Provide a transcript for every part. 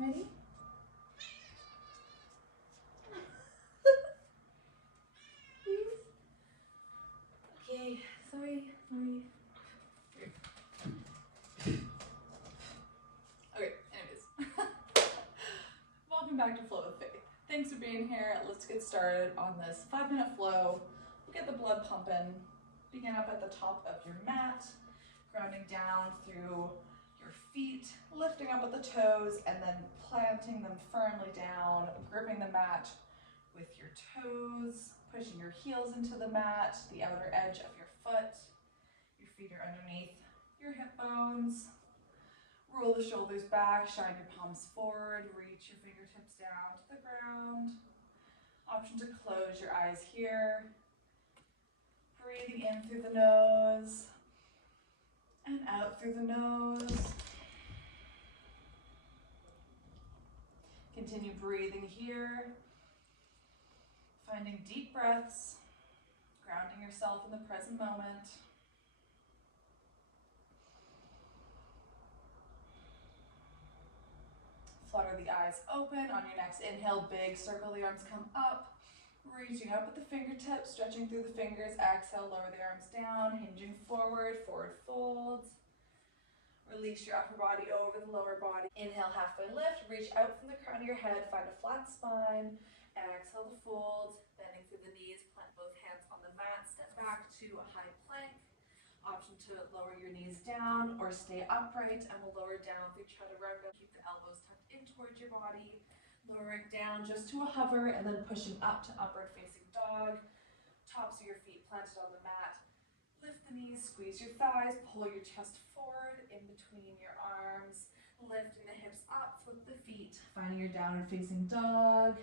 Ready? Okay, sorry. Okay, anyways. Welcome back to Flow with Faith. Thanks for being here. Let's get started on this 5-minute flow. We'll get the blood pumping. Begin up at the top of your mat, grounding down through your feet, lifting up at the toes, and then planting them firmly down, gripping the mat with your toes, pushing your heels into the mat, the outer edge of your foot. Your feet are underneath your hip bones. Roll the shoulders back, shine your palms forward, reach your fingertips down to the ground. Option to close your eyes here. Breathing in through the nose and out through the nose. Continue breathing here. Finding deep breaths, grounding yourself in the present moment. Flutter the eyes open. On your next inhale, big circle the arms, come up. Reaching up with the fingertips, stretching through the fingers. Exhale, lower the arms down, hinging forward, forward folds. Release your upper body over the lower body. Inhale, halfway lift, reach out from the crown of your head, find a flat spine. Exhale to fold, bending through the knees, plant both hands on the mat, step back to a high plank. Option to lower your knees down or stay upright, and we'll lower down through chaturanga. Keep the elbows tucked in towards your body. Lowering down just to a hover and then pushing up to upward facing dog. Tops of your feet planted on the mat. Lift the knees, squeeze your thighs, pull your chest forward in between your arms. Lifting the hips up, flip the feet, finding your downward facing dog.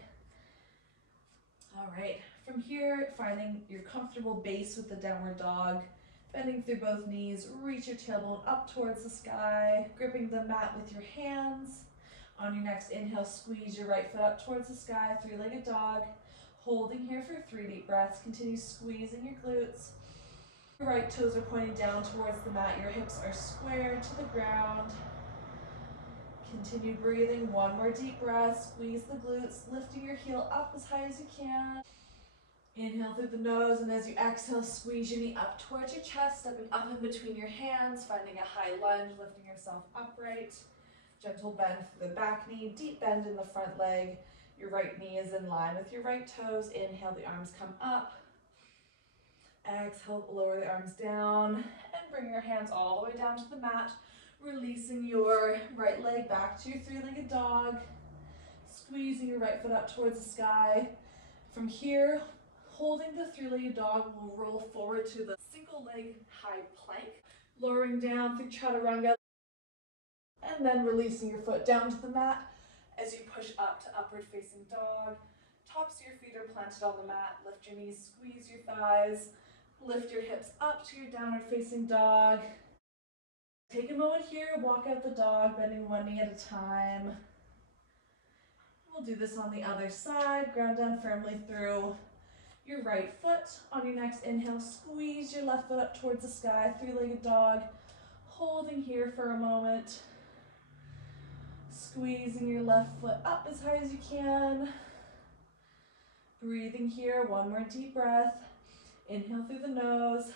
All right, from here, finding your comfortable base with the downward dog. Bending through both knees, reach your tailbone up towards the sky, gripping the mat with your hands. On your next inhale, squeeze your right foot up towards the sky, three-legged dog. Holding here for 3 deep breaths. Continue squeezing your glutes. Your right toes are pointing down towards the mat. Your hips are squared to the ground. Continue breathing. 1 more deep breath. Squeeze the glutes, lifting your heel up as high as you can. Inhale through the nose, and as you exhale, squeeze your knee up towards your chest, stepping up in between your hands, finding a high lunge, lifting yourself upright. Gentle bend through the back knee, deep bend in the front leg. Your right knee is in line with your right toes. Inhale, the arms come up. Exhale, lower the arms down and bring your hands all the way down to the mat, releasing your right leg back to your three-legged dog, squeezing your right foot up towards the sky. From here, holding the three-legged dog, we'll roll forward to the single leg high plank, lowering down through chaturanga, and then releasing your foot down to the mat as you push up to upward facing dog. Tops of your feet are planted on the mat. Lift your knees, squeeze your thighs, lift your hips up to your downward facing dog. Take a moment here, walk out the dog, bending one knee at a time. We'll do this on the other side. Ground down firmly through your right foot. On your next inhale, squeeze your left foot up towards the sky, three-legged dog. Holding here for a moment. Squeezing your left foot up as high as you can. Breathing here, 1 more deep breath. Inhale through the nose.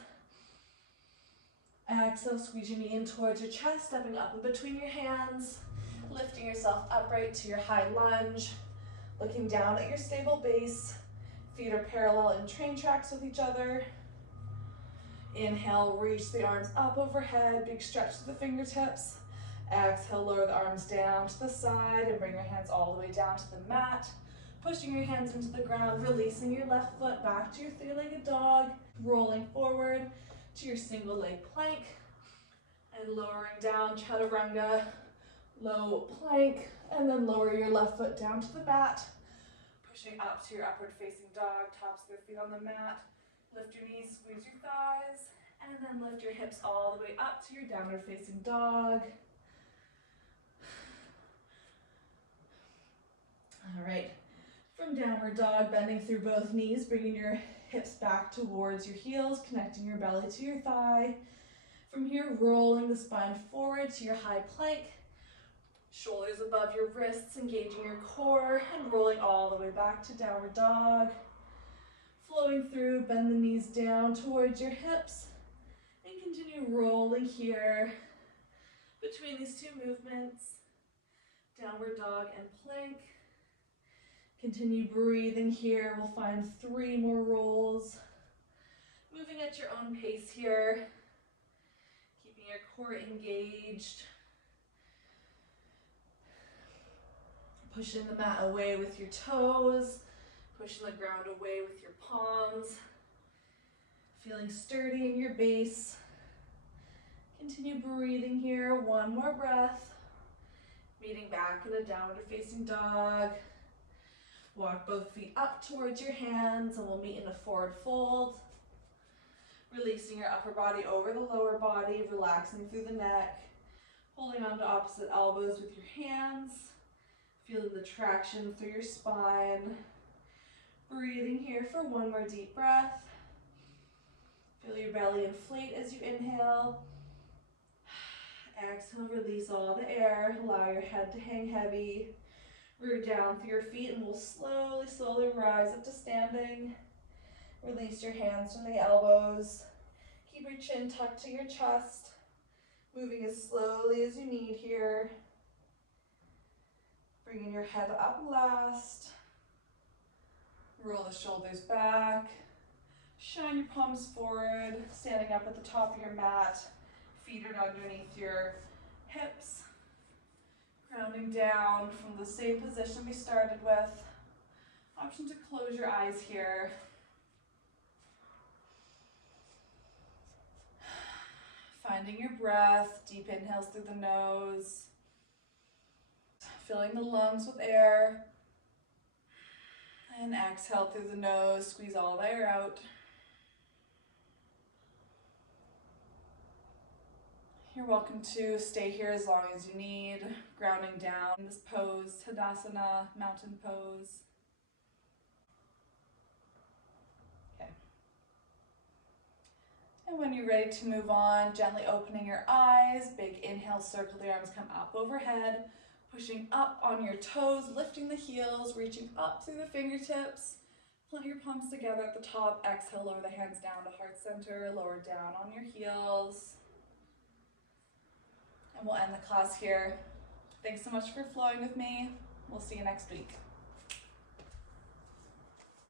Exhale, squeeze your knee in towards your chest, stepping up in between your hands. Lifting yourself upright to your high lunge. Looking down at your stable base. Feet are parallel in train tracks with each other. Inhale, reach the arms up overhead, big stretch to the fingertips. Exhale, lower the arms down to the side and bring your hands all the way down to the mat. Pushing your hands into the ground, releasing your left foot back to your three-legged dog, rolling forward to your single leg plank, and lowering down, chaturanga, low plank, and then lower your left foot down to the mat. Pushing up to your upward facing dog, tops of your feet on the mat. Lift your knees, squeeze your thighs, and then lift your hips all the way up to your downward facing dog. All right, from downward dog, bending through both knees, bringing your hips back towards your heels, connecting your belly to your thigh. From here, rolling the spine forward to your high plank. Shoulders above your wrists, engaging your core and rolling all the way back to downward dog. Flowing through, bend the knees down towards your hips and continue rolling here between these two movements, downward dog and plank. Continue breathing here. We'll find 3 more rolls. Moving at your own pace here, keeping your core engaged. Pushing the mat away with your toes, pushing the ground away with your palms. Feeling sturdy in your base. Continue breathing here, 1 more breath. Meeting back in a downward facing dog. Walk both feet up towards your hands and we'll meet in a forward fold. Releasing your upper body over the lower body, relaxing through the neck. Holding on to opposite elbows with your hands. Feeling the traction through your spine. Breathing here for 1 more deep breath. Feel your belly inflate as you inhale. Exhale, release all the air. Allow your head to hang heavy. Root down through your feet and we'll slowly rise up to standing. Release your hands from the elbows. Keep your chin tucked to your chest. Moving as slowly as you need here. Bringing your head up last. Roll the shoulders back. Shine your palms forward. Standing up at the top of your mat. Feet are underneath your hips. Grounding down from the same position we started with. Option to close your eyes here. Finding your breath, deep inhales through the nose. Filling the lungs with air. And exhale through the nose, squeeze all the air out. You're welcome to stay here as long as you need, grounding down in this pose, Tadasana, mountain pose. Okay. And when you're ready to move on, gently opening your eyes, big inhale, circle the arms, come up overhead, pushing up on your toes, lifting the heels, reaching up through the fingertips. Plant your palms together at the top, exhale, lower the hands down to heart center, lower down on your heels. And we'll end the class here. Thanks so much for flowing with me. We'll see you next week.